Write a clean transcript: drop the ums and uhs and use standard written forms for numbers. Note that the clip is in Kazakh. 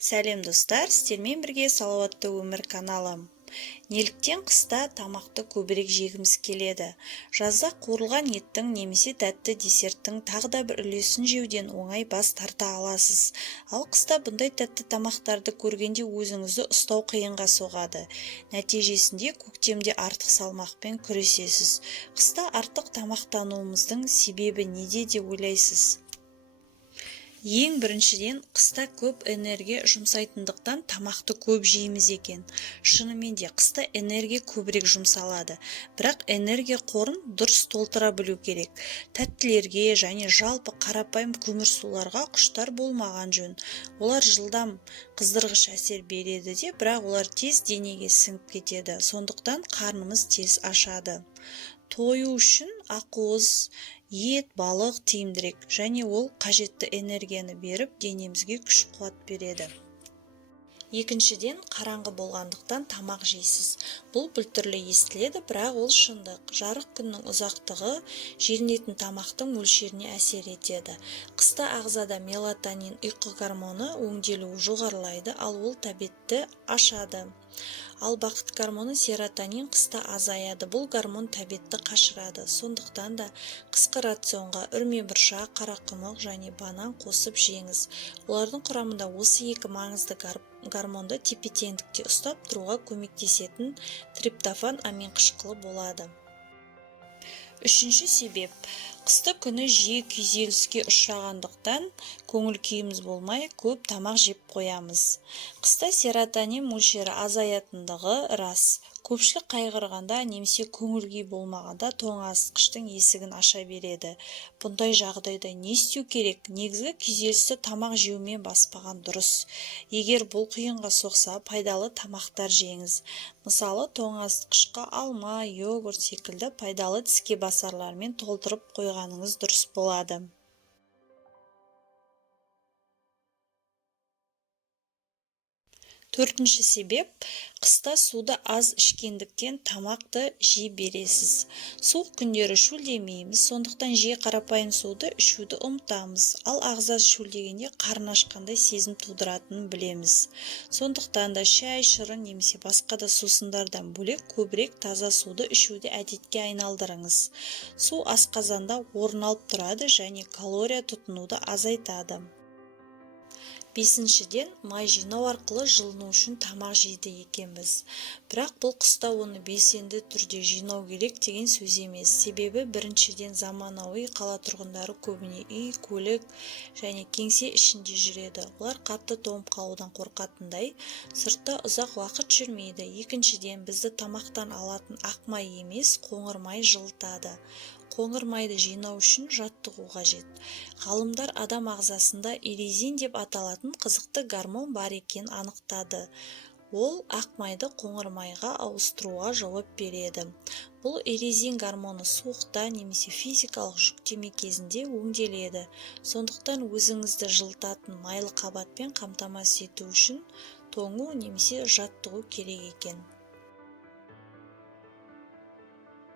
Сәлем достар, сіздермен бірге салауатты өмір каналым. Неліктен қыста тамақты көбірек жегіміз келеді? Жазда қуырылған еттің немесе тәтті десерттің тағы да бір үлесін жеуден оңай бас тарта аласыз. Ал қыста бұндай тәтті тамақтарды көргенде өзіңізді ұстау қиынға соғады. Нәтижесінде көктемде артық салмақпен күресесіз. Қыста артық тамақтануымыздың себебі неде деп ойлайсыз? Ең біріншіден, қыста көп энергия жұмсайтындықтан тамақты көп жейміз екен. Шынымен де қыста энергия көбірек жұмсалады, бірақ энергия қорын дұрыс толтыра білу керек. Тәттілерге және жалпы қарапайым көмірсуларға құштар болмаған жөн. Олар жылдам қыздырғыш әсер береді де, бірақ олар тез денеге сіңіп кетеді. Сондықтан қарнымыз тез ашады. Тою үшін ақуыз, ет, балық тиімдірек, және ол қажетті энергияны беріп, денемізге күш-қуат береді. Екіншіден, қараңғы болғандықтан тамақ жейсіз. Бұл біртүрлі естіледі, бірақ ол шындық. Жарық күннің ұзақтығы желінетін тамақтың мөлшеріне әсер етеді. Қыста ағзада мелатонин ұйқы гормоны өңделуі жоғарылайды, ал ол тәбетті ашады. Ал бақыт гормоны серотонин қыста азаяды. Бұл гормон тәбетті қашырады. Сондықтан да қысқы рационға үрме бұршақ, қарақұмық және банан қосып жеңіз. Олардың құрамында осы екі маңызды гормонды тепе-теңдікте ұстап тұруға көмектесетін триптофан амин қышқылы болады. Үшінші себеп, қысты күні жиі күйзеліске ұшырағандықтан көңіл күйіміз болмай, көп тамақ жеп қоямыз. Қыста серотонин мөлшері азаятындығы рас. Көпшілік қайғырғанда немесе көңіл-күй болмағанда тоңазытқыштың есігін аша береді. Бұндай жағдайда не істеу керек? Негізгі күйзелісті тамақ жеумен баспаған дұрыс. Егер бұл қиынға соқса, пайдалы тамақтар жеңіз. Мысалы, тоңазытқышқа алма, йогурт секілді пайдалы тіске басарлармен толтырып қойғаныңыз дұрыс болады. Төртінші себеп, қыста суды аз ішкендіктен тамақты жей бересіз. Суық күндері шөлдемейміз, сондықтан жиі қарапайым суды ішуді ұмытамыз. Ал ағза шөлдегенде қарын ашқандай сезім тудыратынын білеміз. Сондықтан да шай, шырын немесе басқа да сусындардан бөлек көбірек таза суды ішуді әдетке айналдырыңыз. Су асқазанда орын алып тұрады және калория тұтынуды азайтады. Бесіншіден, май жинау арқылы жылыну үшін тамақ жейді екенбіз. Бірақ бұл қыста оны белсенді түрде жинау керек деген сөз емес. Себебі біріншіден заманауи қала тұрғындары көбіне үй, көлік және кеңсе ішінде жүреді. Олар қатты тоңып қалудан қорқатындай, сыртта ұзақ уақыт жүрмейді. Екіншіден, бізді тамақтан алатын ақ май емес, қоңыр май жылытады. Қоңыр майды жинау үшін жаттығу қажет. Ғалымдар адам ағзасында иризин деп аталатын қызықты гормон бар екенін анықтады. Ол ақ майды қоңыр майға ауыстыруға жауап береді. Бұл иризин гормоны суықта немесе физикалық жүктеме кезінде өңделеді. Сондықтан өзіңізді жылытатын майлы қабатпен қамтамасыз ету үшін тоңу немесе жаттығу керек екен.